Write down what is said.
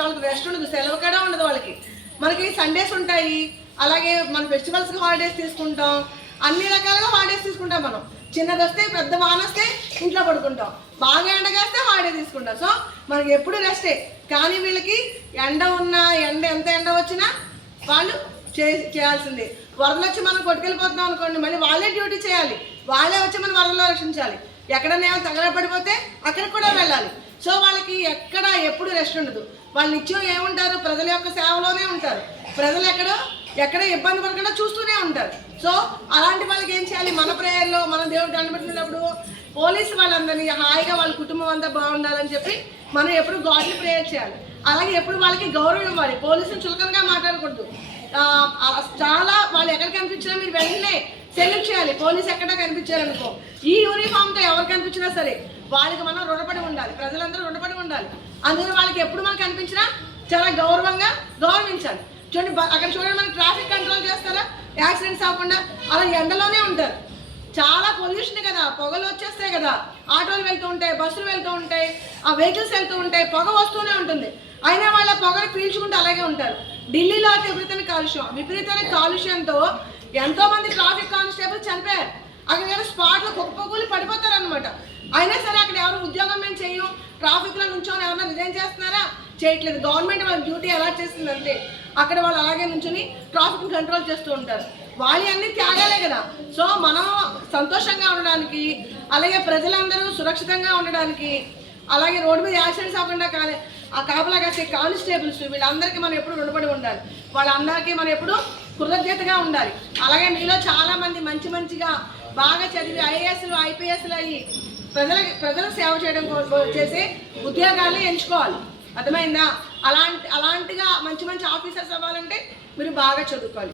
చేస్తే వాళ్ళకి రెస్ట్ ఉండదు, సెలవు కూడా ఉండదు వాళ్ళకి. మనకి సండేస్ ఉంటాయి, అలాగే మన ఫెస్టివల్స్కి హాలిడేస్ తీసుకుంటాం, అన్ని రకాలుగా హాలిడేస్ తీసుకుంటాం. మనం చిన్నది వస్తే పెద్ద వాన వస్తే ఇంట్లో పడుకుంటాం, బాగా ఎండగాస్తే హాలిడే తీసుకుంటాం. సో మనకి ఎప్పుడు రెస్టే. కానీ వీళ్ళకి ఎండ ఉన్నా ఎంత ఎండ వచ్చినా వాళ్ళు చేయాల్సిందే. వరదలు వచ్చి మనం కొట్టుకెళ్ళిపోతున్నాం అనుకోండి, మళ్ళీ వాళ్ళే డ్యూటీ చేయాలి, వాళ్ళే వచ్చి మనం వరదలో రక్షించాలి. ఎక్కడైనా తగలబడిపోతే అక్కడికి కూడా వెళ్ళాలి. సో వాళ్ళకి ఎప్పుడు రెస్ట్ ఉండదు. వాళ్ళు నిత్యం ఏముంటారు, ప్రజల యొక్క సేవలోనే ఉంటారు. ప్రజలు ఎక్కడ ఇబ్బంది పడకుండా చూస్తూనే ఉంటారు. సో అలాంటి వాళ్ళకి ఏం చేయాలి, మన ప్రేయర్లో మనం దేవుడు దండబెట్టినప్పుడు పోలీసు వాళ్ళందరినీ హాయిగా వాళ్ళ కుటుంబం అంతా బాగుండాలని చెప్పి మనం ఎప్పుడు గాడ్ని ప్రేయర్ చేయాలి. అలాగే ఎప్పుడు వాళ్ళకి గౌరవం ఇవ్వాలి. పోలీసులు చులకనగా మాట్లాడకూడదు. చాలా వాళ్ళు ఎక్కడ కనిపించినా మీరు వెంటనే సెల్యూట్ చేయాలి. పోలీసు ఎక్కడ కనిపించారనుకో, ఈ యూనిఫామ్తో ఎవరు కనిపించినా సరే వాళ్ళకి మనం రుణపడి ఉండాలి, ప్రజలందరూ రుణపడి ఉండాలి. అందుకని వాళ్ళకి ఎప్పుడు మనకు కనిపించినా చాలా గౌరవంగా గౌరవించాలి. చూడండి, అక్కడ చూడండి, మనకి ట్రాఫిక్ కంట్రోల్ చేస్తారా, యాక్సిడెంట్స్ అవ్వకుండా. అలా ఎండలోనే ఉంటారు, చాలా పొల్యూషన్ కదా, పొగలు వచ్చేస్తాయి కదా, ఆటోలు వెళ్తూ ఉంటాయి, బస్సులు వెళ్తూ ఉంటాయి, ఆ వెహికల్స్ వెళ్తూ ఉంటాయి, పొగ వస్తూనే ఉంటుంది. అయినా వాళ్ళ పొగను పీల్చుకుంటూ అలాగే ఉంటారు. ఢిల్లీలో అయితే విపరీతమైన కాలుష్యంతో ఎంతో మంది ట్రాఫిక్ కానిస్టేబుల్ చనిపోయారు. అక్కడ స్పాట్లో కుప్పకూలి పడిపోతారు అనమాట. అయినా సరే అక్కడ ఎవరు ఉద్యోగం మేము చేయం, ట్రాఫిక్లో నుంచొని ఎవరైనా రిజైన్ చేస్తున్నారా, చేయట్లేదు. గవర్నమెంట్ వాళ్ళ డ్యూటీ అలాట్ చేస్తుంది అంతే. అక్కడ వాళ్ళు అలాగే నుంచుని ట్రాఫిక్ కంట్రోల్ చేస్తూ ఉంటారు. వాళ్ళు అన్ని త్యాగాలే కదా. సో మనం సంతోషంగా ఉండడానికి, అలాగే ప్రజలందరూ సురక్షితంగా ఉండడానికి, అలాగే రోడ్డు మీద యాక్సిడెంట్స్ అవ్వకుండా ఆ కాపలా కాసే కానిస్టేబుల్స్ వీళ్ళందరికీ మనం ఎప్పుడు రుణపడి ఉండాలి. వాళ్ళందరికీ మనం ఎప్పుడు కృతజ్ఞతగా ఉండాలి. అలాగే మీలో చాలామంది మంచిగా బాగా చదివి ఐఏఎస్లు ఐపీఎస్లు అయ్యి ప్రజలకు సేవ చేయడం చేసే ఉద్యోగాల్ని ఎంచుకోవాలి. అర్థమైందా? అలాంటిగా మంచి ఆఫీసర్స్ అవ్వాలంటే మీరు బాగా చదువుకోవాలి.